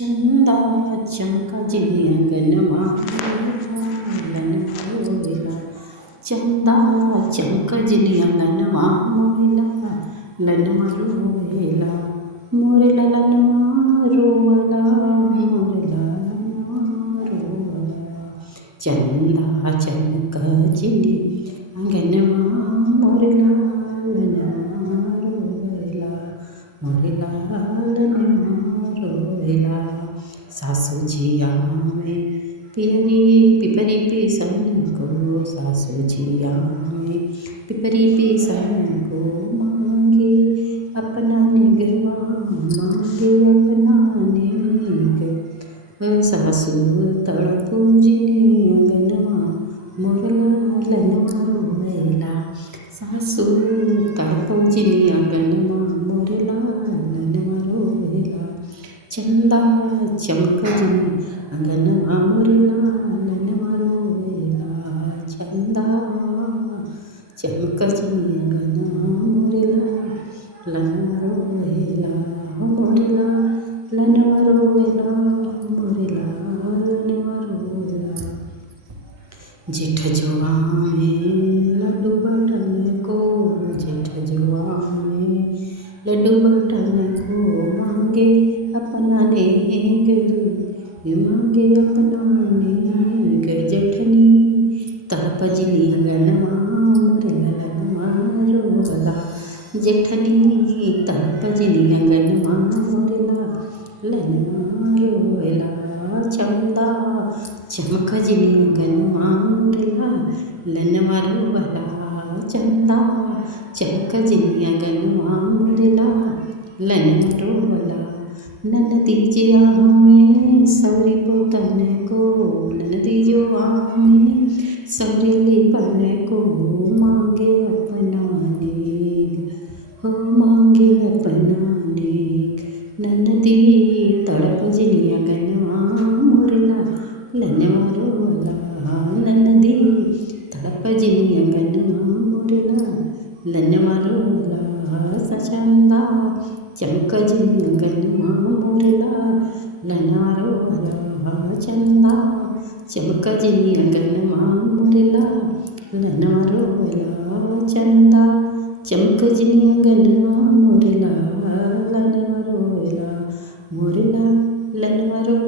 चंदा चमका जियगनमा लन मोरेला चंदा चमका जियगनमा मोरेला लन मोरेला मोरेला लन रोवला मोरेला चंदा चमका जियगनमा मोरेला लन रोवेला मोरेला लन रोवेला सासू जी आवे पिपरी पिपरी पीसन को सासू जी आवे पिपरी पीसन को मांगे अपना निगमा मांगे अपना निग सासू तड़पूजिनी अंगनमा मोरला लनमा रोवेला सासू तड़पूजिनी अंगनमा मोरला लनमा रोवेला चंदा चमकजिनी अंगनमा मोरला लनमा रोवेला चंदा चमकजिनी अंगनमा मोरला लनमा रोवेला मोरला लनमा रोवेला मोरला लनमा रोवेला जेठ जुआ में लड्डू बटन को जेठ जुआ में लड्डू बटन को मांगे अपना नेग मांगे अपना नेग जठनी तड़पजिनी अंगनमा मोरला लनमा रोवेला जेठनी तड़पजिनी अंगनमा मोरला लनमा रोवेला चंदा चमकजिनी अंगनमा मोरला लनमा रोवेला चंदा चमकजिनी अंगनमा मोरला लनमा रोवेला ननदी जी आवे सौरी पोतन को ननदी जो आवे सौरी लिपन को मांगे अपना नेग हो मांगे अपना नेग ननदी तड़पजिनी अंगनमा मोरला लनमा रोवेला ननदी तड़पजिनी अंगनमा मोरला लनमा रोवेला चंदा चमकजिनी अंगनमा मोरला लनमा रोवेला चंदा चमकजिनी अंगनमा मोरला लनमा रोवेला चंदा चमकजिनी अंगनमा मोरला लनमा रोवेला मोरला लनमा रोवेला।